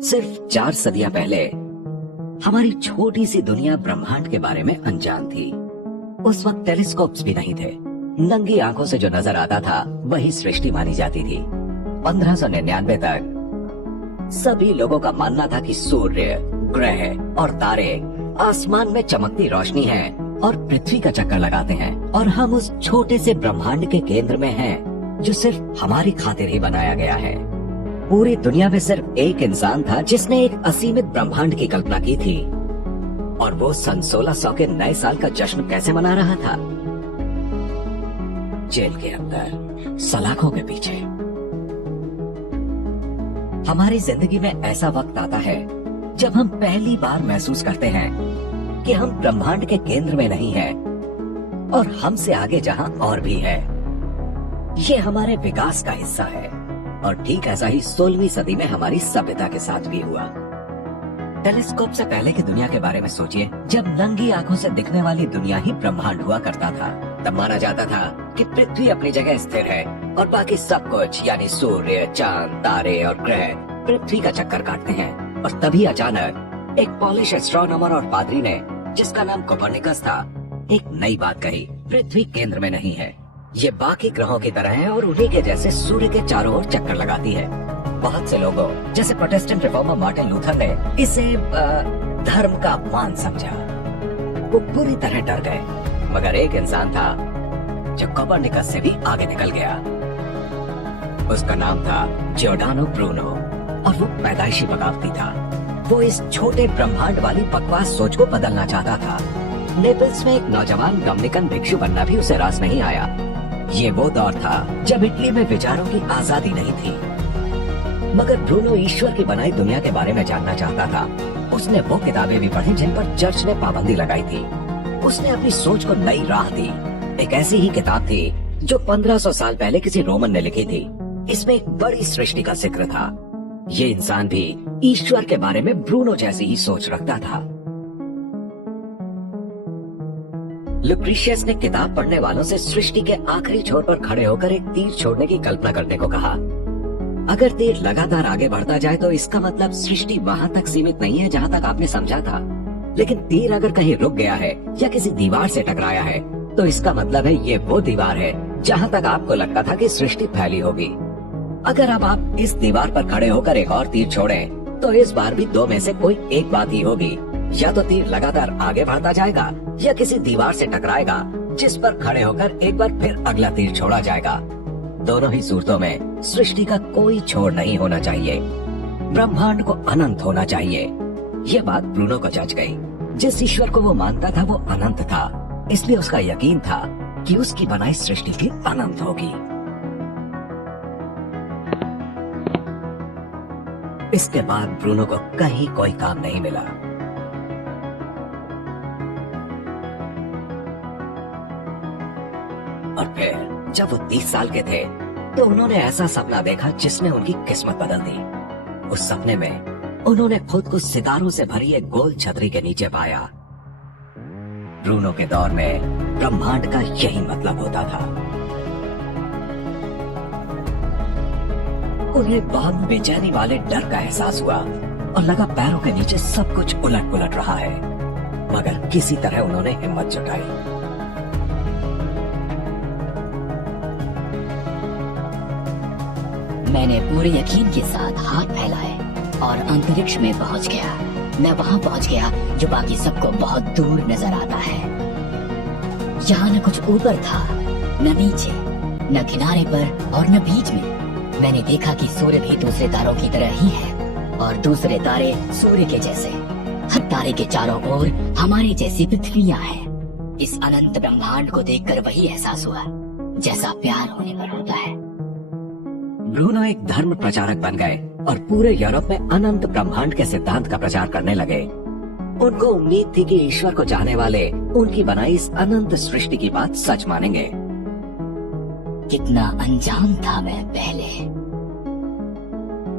सिर्फ 4 सदियां पहले हमारी छोटी सी दुनिया ब्रह्मांड के बारे में अनजान थी। उस वक्त टेलीस्कोप्स भी नहीं थे। नंगी आंखों से जो नजर आता था वही सृष्टि मानी जाती थी। 1599 तक सभी लोगों का मानना था कि सूर्य, ग्रह और तारे आसमान में चमकती रोशनी है और पृथ्वी का चक्कर लगाते हैं, और हम उस छोटे से ब्रह्मांड के केंद्र में हैं, जो सिर्फ हमारी खातिर ही बनाया गया है। पूरी दुनिया में सिर्फ एक इंसान था जिसने एक असीमित ब्रह्मांड की कल्पना की थी, और वो सन 1600 के नए साल का जश्न कैसे मना रहा था? जेल के अंदर, सलाखों के पीछे। हमारी जिंदगी में ऐसा वक्त आता है जब हम पहली बार महसूस करते हैं कि हम ब्रह्मांड के केंद्र में नहीं हैं, और हमसे आगे जहां और भी है। ये हमारे विकास का हिस्सा है, और ठीक ऐसा ही 16वीं सदी में हमारी सभ्यता के साथ भी हुआ। टेलीस्कोप से पहले की दुनिया के बारे में सोचिए। जब नंगी आंखों से दिखने वाली दुनिया ही ब्रह्मांड हुआ करता था, तब माना जाता था कि पृथ्वी अपनी जगह स्थिर है और बाकी सब कुछ यानी सूर्य, चांद, तारे और ग्रह पृथ्वी का चक्कर काटते हैं। और तभी अचानक एक पॉलिश एस्ट्रोनॉमर और पादरी ने, जिसका नाम कोपर्निकस था, एक नई बात कही। पृथ्वी केंद्र में नहीं है, ये बाकी ग्रहों की तरह है और उन्हीं के जैसे सूर्य के चारों ओर चक्कर लगाती है। बहुत से लोगों जैसे प्रोटेस्टेंट रिफॉर्मर मार्टिन लूथर ने इसे धर्म का अपमान समझा। वो पूरी तरह डर गए, मगर एक इंसान था जो कोपर्निकस से भी आगे निकल गया। उसका नाम था जियोर्डानो ब्रूनो, और वो पैदाइशी बगावती था। वो इस छोटे ब्रह्मांड वाली बकवास सोच को बदलना चाहता था। नेपल्स में एक नौजवान डोमिनिकन भिक्षु बनना भी उसे रास नहीं आया। ये वो दौर था जब इटली में विचारों की आजादी नहीं थी, मगर ब्रूनो ईश्वर की बनाई दुनिया के बारे में जानना चाहता था। उसने वो किताबें भी पढ़ी जिन पर चर्च ने पाबंदी लगाई थी। उसने अपनी सोच को नई राह दी। एक ऐसी ही किताब थी जो 1500 साल पहले किसी रोमन ने लिखी थी। इसमें एक बड़ी सृष्टि का जिक्र था। ये इंसान भी ईश्वर के बारे में ब्रूनो जैसी ही सोच रखता था। लुक्रीशियस ने किताब पढ़ने वालों से सृष्टि के आखिरी छोर पर खड़े होकर एक तीर छोड़ने की कल्पना करने को कहा। अगर तीर लगातार आगे बढ़ता जाए तो इसका मतलब सृष्टि वहां तक सीमित नहीं है जहां तक आपने समझा था। लेकिन तीर अगर कहीं रुक गया है या किसी दीवार से टकराया है, तो इसका मतलब है ये वो दीवार है जहां तक आपको लगता था कि सृष्टि फैली होगी। अगर अब आप इस दीवार पर खड़े होकर एक और तीर छोड़ें, तो इस बार भी दो में से कोई एक बात ही होगी। या तो तीर लगातार आगे बढ़ता जाएगा या किसी दीवार से टकराएगा जिस पर खड़े होकर एक बार फिर अगला तीर छोड़ा जाएगा। दोनों ही सूरतों में सृष्टि का कोई छोर नहीं होना चाहिए। ब्रह्मांड को अनंत होना चाहिए। यह बात ब्रूनो को जच गई। जिस ईश्वर को वो मानता था वो अनंत था, इसलिए उसका यकीन था कि उसकी बनाई सृष्टि भी अनंत होगी। इसके बाद ब्रूनो को कहीं कोई काम नहीं मिला। और फिर जब वो 30 साल के थे तो उन्होंने ऐसा सपना देखा जिसने उनकी किस्मत बदल दी। उस सपने में उन्होंने खुद को सितारों से भरी एक गोल छतरी के नीचे पाया। ब्रूनो के दौर में ब्रह्मांड का यही मतलब होता था। उन्हें बहुत बेचैनी वाले डर का एहसास हुआ और लगा पैरों के नीचे सब कुछ उलट पुलट रहा है, मगर किसी तरह उन्होंने हिम्मत जुटाई। मैंने पूरे यकीन के साथ हाथ फैलाए और अंतरिक्ष में पहुंच गया। मैं वहां पहुंच गया जो बाकी सबको बहुत दूर नजर आता है। यहाँ न कुछ ऊपर था, न नीचे, न किनारे पर और न बीच में। मैंने देखा कि सूर्य भी दूसरे तारों की तरह ही है और दूसरे तारे सूर्य के जैसे। हर तारे के चारों ओर हमारे जैसी पृथ्वियां हैं। इस अनंत ब्रह्मांड को देखकर वही एहसास हुआ जैसा प्यार होने पर होता है। ब्रूनो एक धर्म प्रचारक बन गए और पूरे यूरोप में अनंत ब्रह्मांड के सिद्धांत का प्रचार करने लगे। उनको उम्मीद थी कि ईश्वर को चाहने वाले उनकी बनाई इस अनंत सृष्टि की बात सच मानेंगे। कितना अनजान था मैं पहले।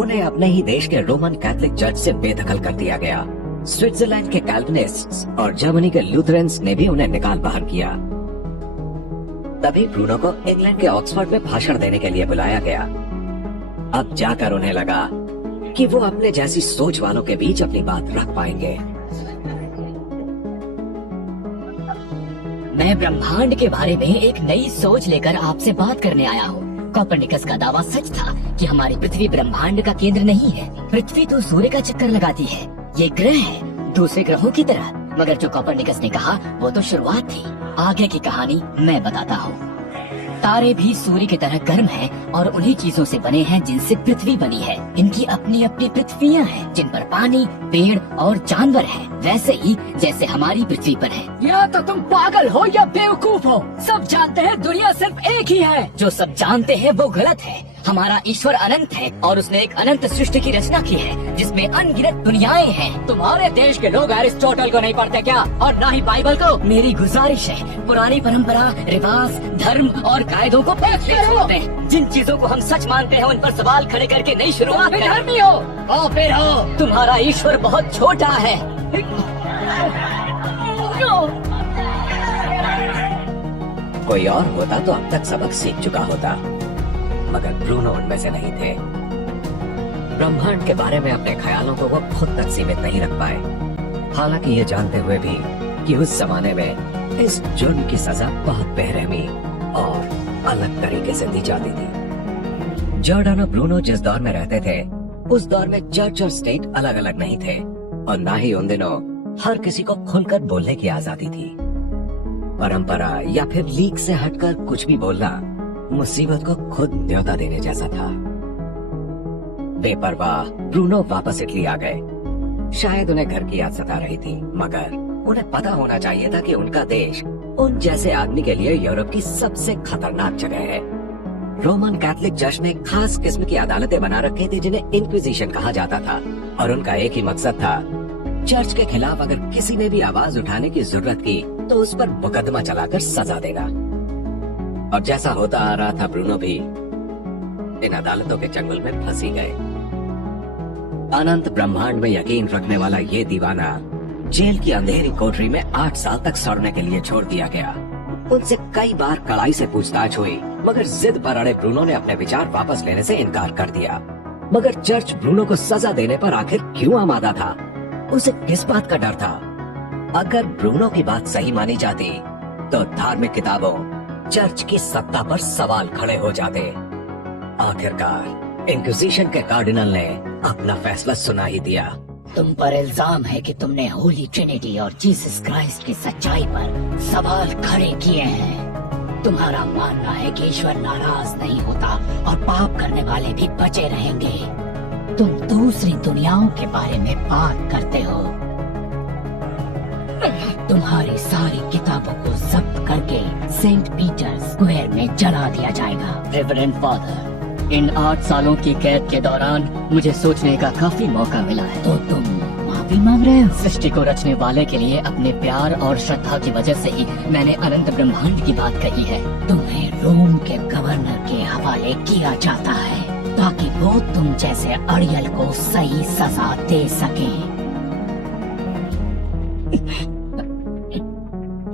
उन्हें अपने ही देश के रोमन कैथोलिक चर्च से बेदखल कर दिया गया। स्विट्जरलैंड के कैल्विनिस्ट्स और जर्मनी के लूथरन्स ने भी उन्हें निकाल बाहर किया। तभी ब्रूनो को इंग्लैंड के ऑक्सफोर्ड में भाषण देने के लिए बुलाया गया। अब जाकर उन्हें लगा कि वो अपने जैसी सोच वालों के बीच अपनी बात रख पाएंगे। मैं ब्रह्मांड के बारे में एक नई सोच लेकर आपसे बात करने आया हूँ। कोपरनिकस का दावा सच था कि हमारी पृथ्वी ब्रह्मांड का केंद्र नहीं है। पृथ्वी तो सूर्य का चक्कर लगाती है। ये ग्रह है दूसरे ग्रहों की तरह। मगर जो कोपरनिकस ने कहा वो तो शुरुआत थी। आगे की कहानी मैं बताता हूँ। तारे भी सूर्य की तरह गर्म हैं और उन्हीं चीजों से बने हैं जिनसे पृथ्वी बनी है। इनकी अपनी अपनी पृथ्वियाँ हैं जिन पर पानी, पेड़ और जानवर हैं, वैसे ही जैसे हमारी पृथ्वी पर है। या तो तुम पागल हो या बेवकूफ हो। सब जानते हैं दुनिया सिर्फ एक ही है। जो सब जानते हैं वो गलत है। हमारा ईश्वर अनंत है और उसने एक अनंत सृष्टि की रचना की है जिसमें अनगिनत दुनियाएं हैं। तुम्हारे देश के लोग एरिस्टोटल को नहीं पढ़ते क्या? और ना ही बाइबल को? मेरी गुजारिश है पुरानी परंपरा, रिवाज, धर्म और कायदों को छोड़ दें। जिन चीजों को हम सच मानते हैं उन पर सवाल खड़े करके नई शुरुआत धर्मी हो फिर हो। तुम्हारा ईश्वर बहुत छोटा है। कोई और होता तो अब तक सबक सीख चुका होता, मगर ब्रूनो उनमें से नहीं थे। ब्रह्मांड के बारे में अपने ख्यालों को वो खुद तक सीमित नहीं रख पाए, हालांकि ये जानते हुए भी कि उस जमाने में इस जुर्म की सजा बहुत बेरहमी और अलग तरीके से दी जाती थी। जॉर्डन और ब्रूनो जिस दौर में रहते थे उस दौर में चर्च और स्टेट अलग अलग नहीं थे और ना ही उन दिनों हर किसी को खुलकर बोलने की आजादी थी। परंपरा या फिर लीक से हटकर कुछ भी बोलना मुसीबत को खुद न्योता देने जैसा था। बेपरवाह ब्रूनो वापस इटली आ गए। शायद उन्हें घर की याद सता रही थी, मगर उन्हें पता होना चाहिए था कि उनका देश उन जैसे आदमी के लिए यूरोप की सबसे खतरनाक जगह है। रोमन कैथोलिक चर्च ने खास किस्म की अदालतें बना रखी थी जिन्हें इंक्विजिशन कहा जाता था और उनका एक ही मकसद था, चर्च के खिलाफ अगर किसी ने भी आवाज उठाने की जरूरत की तो उस पर मुकदमा चलाकर सजा देना। और जैसा होता आ रहा था ब्रूनो भी इन अदालतों के चंगुल में फंसी गए। अनंत ब्रह्मांड में यकीन रखने वाला ये दीवाना जेल की अंधेरी कोठरी में 8 साल तक सड़ने के लिए छोड़ दिया गया। उनसे कई बार कड़ाई से पूछताछ हुई, मगर जिद पर अड़े ब्रूनो ने अपने विचार वापस लेने से इनकार कर दिया। मगर चर्च ब्रूनो को सजा देने पर आखिर क्यों आमादा था? उसे किस बात का डर था? अगर ब्रूनो की बात सही मानी जाती तो धार्मिक किताबों, चर्च की सत्ता पर सवाल खड़े हो जाते। आखिरकार इंक्विजिशन के कार्डिनल ने अपना फैसला सुना ही दिया। तुम पर इल्जाम है कि तुमने होली ट्रिनिटी और जीसस क्राइस्ट की सच्चाई पर सवाल खड़े किए हैं। तुम्हारा मानना है कि ईश्वर नाराज नहीं होता और पाप करने वाले भी बचे रहेंगे। तुम दूसरी दुनियाओं के बारे में बात करते हो। तुम्हारी सारी किताबों को जब्त करके सेंट पीटर स्क्वायर में जला दिया जाएगा। रेवरेंड फादर, इन 8 सालों की कैद के दौरान मुझे सोचने का काफी मौका मिला है। तो तुम माफी मांग रहे हो? सृष्टि को रचने वाले के लिए अपने प्यार और श्रद्धा की वजह से ही मैंने अनंत ब्रह्मांड की बात कही है। तुम्हें रोम के गवर्नर के हवाले किया जाता है ताकि वो तुम जैसे अड़ियल को सही सजा दे सके।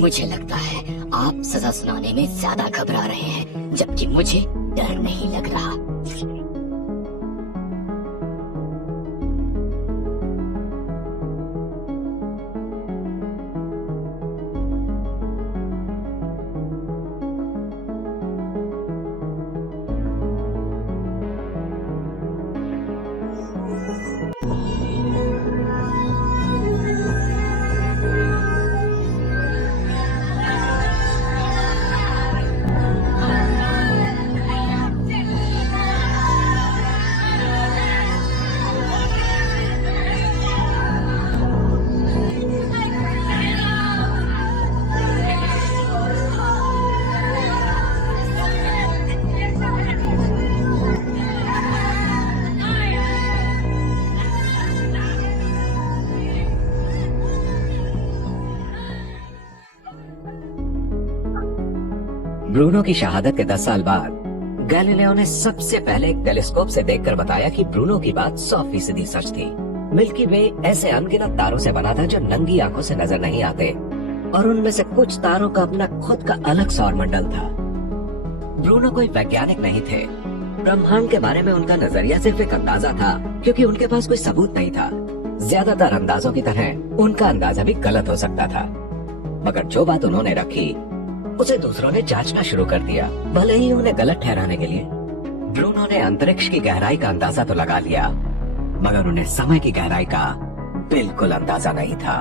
मुझे लगता है आप सजा सुनाने में ज्यादा घबरा रहे हैं, जबकि मुझे डर नहीं लग रहा। ब्रूनो की शहादत के 10 साल बाद गैलीलियो ने सबसे पहले एक टेलीस्कोप से देखकर बताया कि ब्रूनो की बात 100% सच थी। मिल्की वे ऐसे अनगिनत तारों से बना था जो नंगी आंखों से नजर नहीं आते और उनमें से कुछ तारों का अपना खुद का अलग सौर मंडल था। ब्रूनो कोई वैज्ञानिक नहीं थे, ब्रह्मांड के बारे में उनका नजरिया सिर्फ एक अंदाजा था, क्योंकि उनके पास कोई सबूत नहीं था। ज्यादातर अंदाजों की तरह उनका अंदाजा भी गलत हो सकता था, मगर जो बात उन्होंने रखी उसे दूसरों ने जांचना शुरू कर दिया, भले ही उन्हें गलत ठहराने के लिए। ब्रूनो ने अंतरिक्ष की गहराई का अंदाजा तो लगा लिया, मगर उन्हें समय की गहराई का बिल्कुल अंदाजा नहीं था।